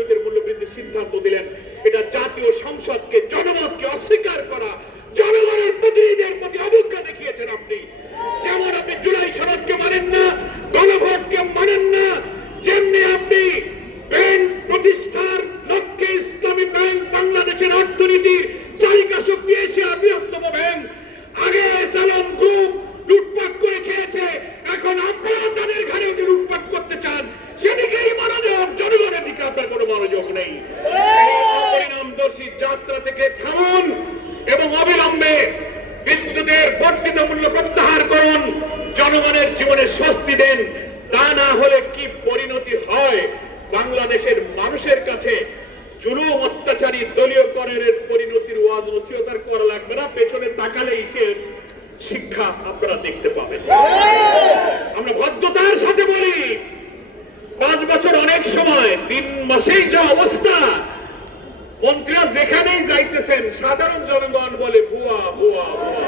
বিদ্যুতের মূল্য বৃদ্ধির সিদ্ধান্ত দিলেন। এটা জাতীয় সংসদকে, জনমতকে অস্বীকার করা, জনগণের প্রতিনিধিদের প্রতি অবজ্ঞা দেখিয়েছেন আপনি। যেমন আপনি জুলাই সনদকে মানেন না, গণভোটকে মানেন না, যেমনি আপনি ব্যাংক প্রতিষ্ঠার লক্ষ্যে ইসলামী ব্যাংক বাংলাদেশের অর্থনীতির চালিকা শক্তি, এশিয়ার বৃহত্তম ব্যাংক, আগে সালাম গ্রুপ লুটপাট করে খেয়েছে, এখন আপনারা তাদের ঘাড়ে উঠে লুটপাট করতে চান, সেদিকেই মনোযোগ, জনগণের দিকে আপনার কোনো মনোযোগ নেই। এই অপরিণামদর্শী যাত্রা থেকে থামুন এবং অবিলম্বে বিদ্যুতের বর্ধিত মূল্য প্রত্যাহার করুন, জনগণের জীবনে স্বস্তি দেন। তা না হলে কি পরিণতি হয় বাংলাদেশের মানুষের কাছে, জুলুম অত্যাচারী দলীয় করের পরিণতির ওয়াজ নসিহত আর করা লাগবে না, পেছনে তাকালেই সে শিক্ষা আপনারা দেখতে পাবেন। আমরা ভদ্রতার সাথে বলি, 5 বছর অনেক সময়, 3 মাসেই যা অবস্থা, মন্ত্রীরা যেখানেই যাইতেছেন সাধারণ জনগণ বলে ভুয়া ভুয়া ভুয়া।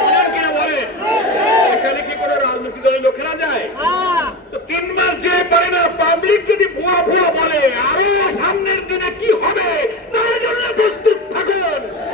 শোনেন কিনা বলেন, এখানে কি কোনো রাজনৈতিক দলের লোকেরা যায়? তো 3 মাস যে পারে না, পাবলিক যদি ভুয়া ভুয়া